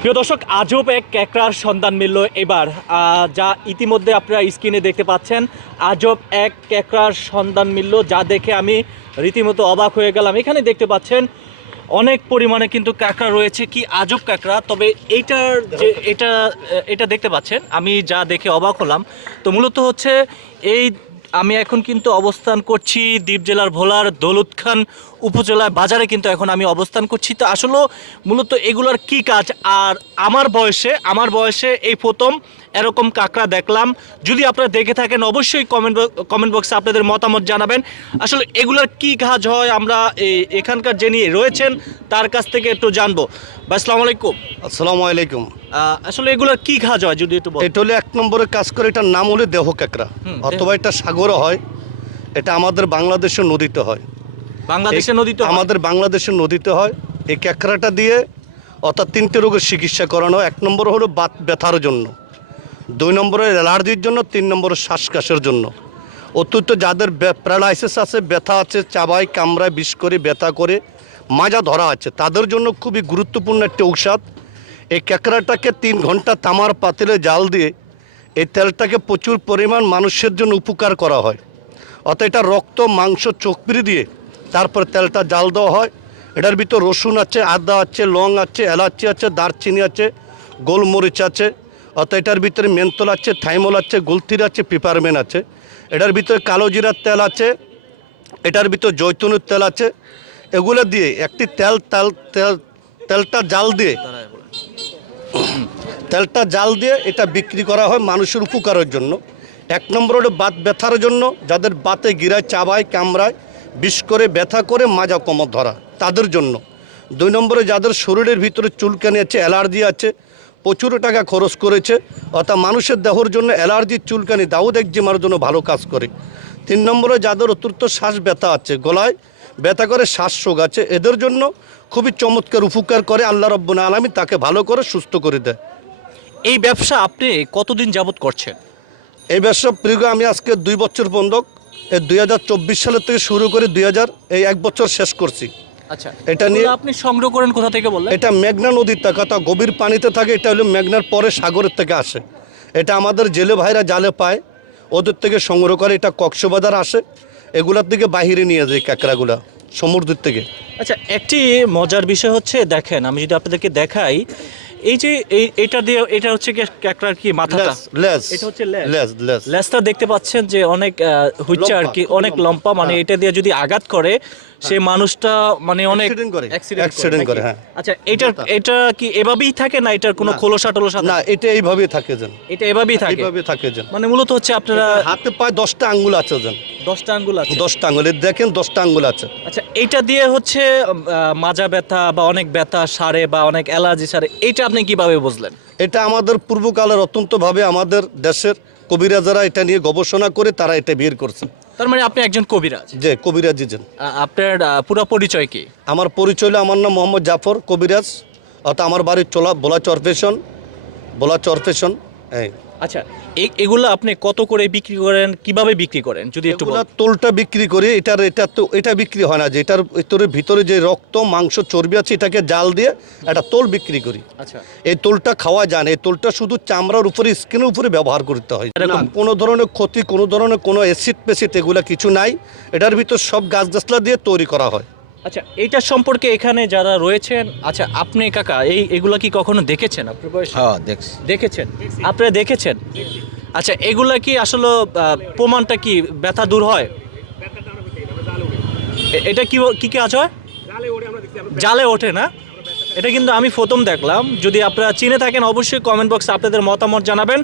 প্রিয় দর্শক আজব এক ক্যাকড়ার সন্ধান মিলল এবার। যা ইতিমধ্যে আপনারা স্ক্রিনে দেখতে পাচ্ছেন আজব এক ক্যাকড়ার সন্ধান মিলল, যা দেখে আমি রীতিমতো অবাক হয়ে গেলাম। এখানে দেখতে পাচ্ছেন, অনেক পরিমাণে কিন্তু কাঁকড়া রয়েছে, কি আজব কাঁকড়া তবে এইটার যে, এটা এটা দেখতে পাচ্ছেন, আমি যা দেখে অবাক হলাম। তো মূলত হচ্ছে, এই আমি এখন কিন্তু অবস্থান করছি দ্বীপ জেলার ভোলার দৌলত খান উপজেলার বাজারে কিন্তু এখন আমি অবস্থান করছি। তো আসলে মূলত এগুলোর কি কাজ? আর আমার বয়সে আমার বয়সে এই প্রথম এরকম কাঁকড়া দেখলাম। যদি আপনারা দেখে থাকেন অবশ্যই কমেন্ট কমেন্ট বক্সে আপনাদের মতামত জানাবেন। আসলে এগুলোর কি কাজ হয় আমরা এখানকার যিনি রয়েছেন তার কাছ থেকে একটু জানব। বা আসসালামু আলাইকুম। আসসালামু আলাইকুম। আসলে এগুলোর কি কাজ হয় যদি একটু এটা হলো এক নম্বরে কাজ করে এটার নাম হলো দেহ কাঁকড়া। অথবা এটা সাগরও হয়। এটা আমাদের বাংলাদেশের নদীতে হয়। বাংলাদেশের নদীতে আমাদের বাংলাদেশের নদীতে হয়। এই ক্যাকড়াটা দিয়ে অর্থাৎ তিনটে রোগের চিকিৎসা করানো হয়। এক নম্বর হলো বাত ব্যথার জন্য। দুই নম্বরে অ্যালার্জির জন্য, তিন নম্বরে শ্বাসকাশের জন্য। অত্যন্ত যাদের প্যারালাইসিস আছে, ব্যথা আছে চাবাই কামড়ায়, বিষ করে, ব্যথা করে, মাজা ধরা আছে, তাদের জন্য খুবই গুরুত্বপূর্ণ একটি ঔষধ। এই ক্যাকড়াটাকে তিন ঘণ্টা তামার পাতিলে জাল দিয়ে এই তেলটাকে প্রচুর পরিমাণ মানুষের জন্য উপকার করা হয়। অর্থাৎ এটা রক্ত, মাংস চকপিরি দিয়ে তারপর তেলটা জাল দেওয়া হয়। এটার ভিতর রসুন আছে, আদা আছে, লং আছে, এলাচি আছে, দারচিনি আছে, গোলমরিচ আছে অর্থাৎ এটার ভিতরে মেন্তল আছে, থাইমল আছে, গুলতির আছে, পিপারমেন আছে। এটার ভিতরে কালো জিরার তেল আছে, এটার ভিতর জৈতুনের তেল আছে। এগুলো দিয়ে একটি তেল তেল তেল, তেলটা জাল দিয়ে, তেলটা জাল দিয়ে এটা বিক্রি করা হয় মানুষের উপকারের জন্য। এক নম্বর হলো বাত ব্যথার জন্য, যাদের বাতে গিরায়, চাবায়, কামড়ায়, বিষ করে, ব্যথা করে, মাজা, কোমর ধরা, তাদের জন্য। দুই নম্বরে যাদের শরীরের ভিতরে চুলকানি আছে, অ্যালার্জি আছে প্রচুর টাকা খরচ করেছে। অর্থাৎ মানুষের দেহর জন্য অ্যালার্জির চুলকানি দাউদ একজিমার জন্য ভালো কাজ করে। তিন নম্বরে যাদের অতিরিক্ত শ্বাস ব্যথা আছে গলায় ব্যথা করে শ্বাসরোগ আছে এদের জন্য খুবই চমৎকার উপকার করে আল্লাহ রব্বুল আলমী তাকে ভালো করে সুস্থ করে দেয়। এই ব্যবসা আপনি কতদিন যাবত করছেন? এই ব্যবসা প্রিয় আমি আজকে দুই বছর বন্ধক। এই দুই হাজার চব্বিশ সালের থেকে শুরু করে দুই হাজার এই এক বছর শেষ করছি। আচ্ছা এটা নিয়ে- আপনি সংগ্রহ করেন কোথা থেকে বললেন? এটা মেঘনা নদীর টাকা তা গভীর পানিতে থাকে এটা হলো মেঘনার পরে সাগরের থেকে আসে। এটা আমাদের জেলে ভাইরা জালে পায় ওদের থেকে সংগ্রহ করে এটা কক্সবাজার আসে। এগুলার থেকে বাহিরে নিয়ে যায় কাঁকড়াগুলা সমুদ্রের থেকে। আচ্ছা একটি মজার বিষয় হচ্ছে দেখেন আমি যদি আপনাদেরকে দেখাই এই যে এটা দিয়ে এটা হচ্ছে কি ক্যাকড়ার কি মাথাটা লেজ লেজ এটা হচ্ছে লেজ। লেজ লেজ লেজটা দেখতে পাচ্ছেন যে অনেক হচ্ছে আর কি অনেক। লম্বা মানে হ্যাঁ। এটা দিয়ে যদি আঘাত করে সে মানুষটা মানে অনেক Accident করে। হ্যাঁ। আচ্ছা এটা এটা কি এভাবেই থাকে না এটার কোনো। খোলসা টোলসা না এটা এইভাবেই থাকে যেন এটা এভাবেই থাকে এইভাবে থাকে যেন মানে মূলত হচ্ছে আপনারা হাতে পায়ে দশটা আঙ্গুল আছে যেন দশটা আঙ্গুল আছে? দশটা আঙ্গুল। এই দেখেন দশটা আঙ্গুল আছে। আচ্ছা এইটা দিয়ে হচ্ছে মাজা ব্যথা বা অনেক ব্যথা সারে বা অনেক অ্যালার্জি সারে এইটা আপনি কীভাবে বুঝলেন? এটা আমাদের পূর্বকালের অত্যন্তভাবে আমাদের দেশের কবিরাজারা এটা নিয়ে গবেষণা করে তারা এটা বের করছে। তার মানে আপনি একজন কবিরাজ? যে কবিরাজি যেন আপনার পুরো পরিচয় কি? আমার পরিচয় হলো আমার নাম মোহাম্মদ জাফর কবিরাজ অর্থাৎ আমার বাড়ির চোলা বোলা চরফেশন বোলা চরফেশন এই। আচ্ছা এগুলো আপনি কত করে বিক্রি করেন কীভাবে বিক্রি করেন? যদি একটু তোলটা বিক্রি করে এটার এটা তো এটা বিক্রি হয় না যে এটার ভিতরে ভিতরে যে রক্ত মাংস চর্বি আছে এটাকে জাল দিয়ে একটা তোল বিক্রি করি। আচ্ছা। এই তোলটা খাওয়া যায় না এই তোলটা শুধু চামড়ার উপরে স্কিনের উপরে ব্যবহার করতে হয়। কোনো ধরনের ক্ষতি কোনো ধরনের কোনো অ্যাসিড পেসিড এগুলা কিছু নাই এটার ভিতর সব গাছ গাছলা দিয়ে তৈরি করা হয়। আচ্ছা এইটার সম্পর্কে এখানে যারা রয়েছেন আচ্ছা আপনি কাকা এই এগুলা কি কখনো দেখেছেন আপনার বয়সে? হ্যাঁ দেখছি। দেখেছেন? আপনি দেখেছেন? আচ্ছা এগুলা কি আসলে প্রমাণটা কি ব্যথা দূর হয়? এটা কি কি কাজ হয়? জালে ওঠে না? এটা কিন্তু আমি প্রথম দেখলাম। যদি আপনারা চিনে থাকেন অবশ্যই কমেন্ট বক্সে আপনাদের মতামত জানাবেন।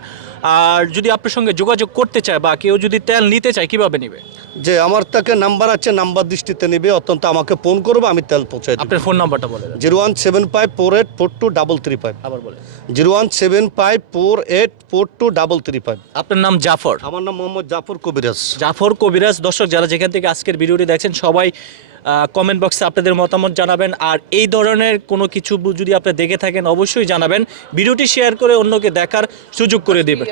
আর যদি আপনার সঙ্গে যোগাযোগ করতে চায় বা কেউ যদি তেল নিতে চায় কীভাবে নিবে? যে আমার তাকে নাম্বার আছে নাম্বার দৃষ্টিতে নেবে অত্যন্ত আমাকে ফোন করব আমি তেল পৌঁছাই আপনার ফোন নাম্বারটা বলে zero one seven five four eight four two double three five. আবার বলে। Zero one seven five four eight four two double three five. আপনার নাম জাফর। আমার নাম মোহাম্মদ জাফর কবিরাজ। জাফর কবিরাজ। দর্শক যারা যেখান থেকে আজকের ভিডিওটি দেখছেন সবাই কমেন্ট বক্সে আপনাদের মতামত জানাবেন। আর এই ধরনের কোনো কিছু যদি আপনি দেখে থাকেন অবশ্যই জানাবেন। ভিডিওটি শেয়ার করে অন্যকে দেখার সুযোগ করে দেবেন।